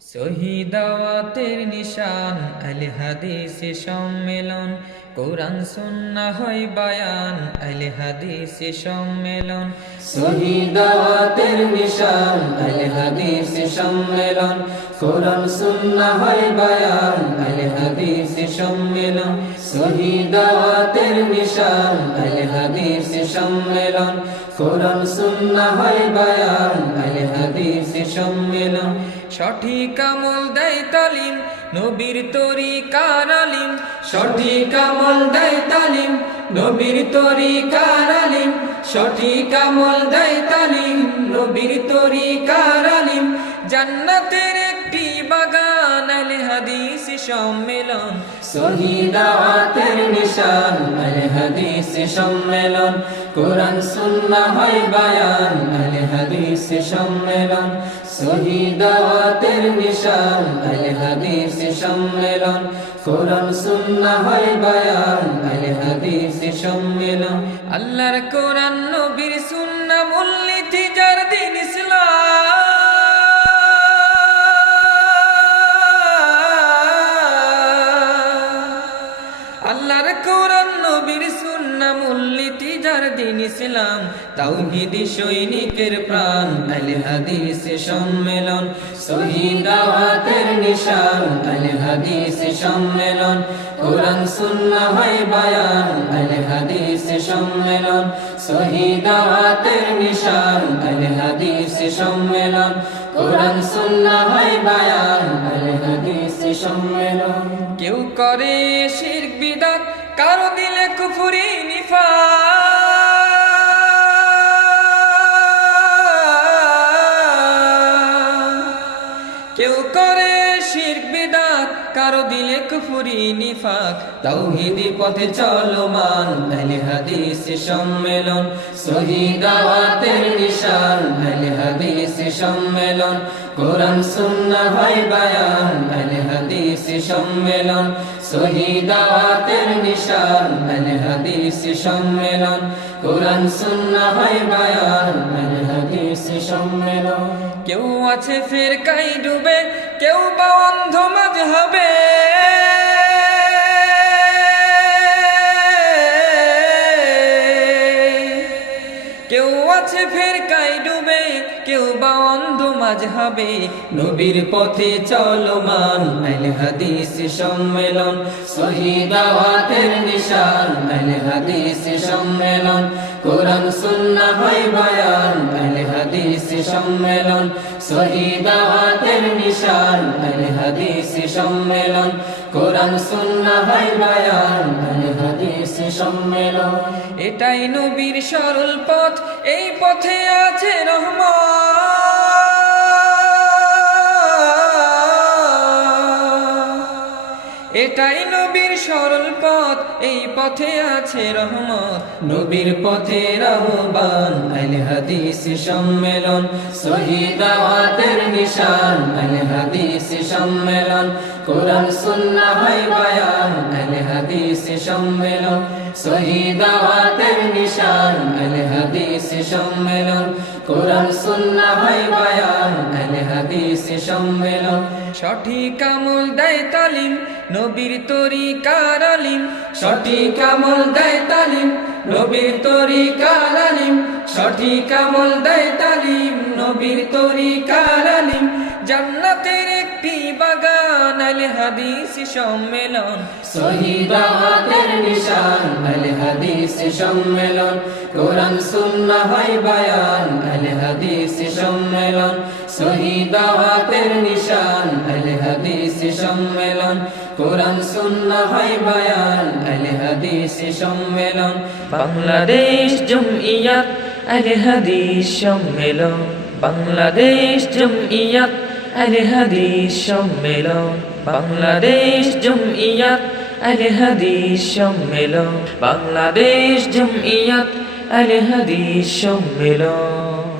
শহীদাওয়াতের নিশান আল হাদিস সম্মেলন, কোরআন সুন্নাহ হয় বায়ান আল হাদিস সম্মেলন। শহীদাওয়াতের নিশান আল হাদিস সম্মেলন, কোরআন সুন্নাহ হয় বায়ান আল হাদিস সম্মেলন। শহীদাওয়াতের নিশান আল হাদিস সম্মেলন, কোরআন সুন্নাহ হয় বায়ান আল হাদিস সম্মেলন। সঠিক আমল দেয় তালিম নবীর তরিকার আলিম, সঠিক আমল দেয় তালিম নবীর তরিকার আলিম, সঠিক আমল দেয় তালিম নবীর তরিকার আলিম। জান্নাতের একটি বাগান আল হাদিস সম্মেলন। শহীদাওয়াতের নিশান আল হাদিস সম্মেলন, কোরআন সুন্নাহ হয় বায়ান আল হাদিস সম্মেলন। শহীদাওয়াতের নিশান আল হাদিস সম্মেলন, কোরআন সুন্নাহ হয় বায়ান আল হাদিস সম্মেলন। আল্লাহর কোরআন নবীর সুন্নাহ মূলনীতি যার দিন ইসলাম, আল্লাহর কোরআন নবীর সুন্নাহ মূলনীতি যার দিন ইসলাম। তাওহীদি সৈনিকের প্রাণ আল হাদিস সম্মেলন। শহীদাওয়াতের নিশান আল হাদিস সম্মেলন, কোরআন সুন্নাহ হয় বায়ান আল হাদিস সম্মেলন। শহীদাওয়াতের নিশান আল হাদিস সম্মেলন, কোরআন সুন্নাহ হয় বায়ান আল হাদিস সম্মেলন। কেউ করে শিরক বিদআত, কারো দিলে কুফরি নিফাক। কেউ করে শিরক বিদআত, কারো দিলে কুফরি নিফাক। তাওহীদি পথে চলমান আল হাদিস সম্মেলন। শহীদাওয়াতের নিশান আল হাদিস সম্মেলন, কোরআন সুন্নাহ হয় বায়ান আল হাদিস সম্মেলন। শহীদাওয়াতের নিশান আল হাদিস সম্মেলন, কোরআন সুন্নাহ হয় বায়ান আল হাদিস সম্মেলন। কেউ আছে ফিরকায় ডুবে, কেউ বা অন্ধ মাযহাবে, কেউ আছে ফিরকায় ডুবে, কেউ বা অন্ধ মাযহাবে। নবীর পথে চলমান আল হাদিস সম্মেলন। শহীদাওয়াতের নিশান আল হাদিস সম্মেলন, কোরআন সুন্নাহ হয় বায়ান আল হাদিস সম্মেলন। শহীদাওয়াতের নিশান আল হাদিস সম্মেলন, কোরআন সুন্নাহ হয় বায়ান আল হাদিস সম্মেলন। এটাই নবীর সরল পথ, এই পথে আছে রহমত। এটাই নবীর সরল পথ, এই পথে আছে রহমত। নবীর পথের আহ্বান আল হাদিস সম্মেলন। শহীদাওয়াতের নিশান আল হাদিস সম্মেলন, কোরআন সুন্নাহ হয় বায়ান আল হাদিস সম্মেলন। শহীদাওয়াতের নিশান আল হাদিস সম্মেলন, কোরআন সুন্নাহ হয় বায়ান আল হাদিস সম্মেলন। সঠিক আমল দেয় তালিম নবীর তরিকার আলিম, সঠিক আমল দেয় তালিম নবীর তরিকার আলিম, সঠিক আমল দেয় তালিম নবীর তরিকার আলিম। জান্নাতের একটি বাগান আল হাদিস সম্মেলন। শহীদাওয়াতের নিশান আল হাদিস সম্মেলন, কোরআন সুন্নাহ হয় বায়ান আল হাদিস সম্মেলন। শহীদাওয়াতের নিশান আল হাদিস সম্মেলন, কোরআন সুন্নাহ হয় বায়ান আল হাদিস সম্মেলন। বাংলাদেশ জমইয়াত আল হাদিস সম্মেলন, বাংলাদেশ জমইয়াত আল হাদিস সম্মেলন, বাংলাদেশ জমইয়াত আল হাদিস সম্মেলন, বাংলাদেশ জমইয়াত আল হাদিস সম্মেলন।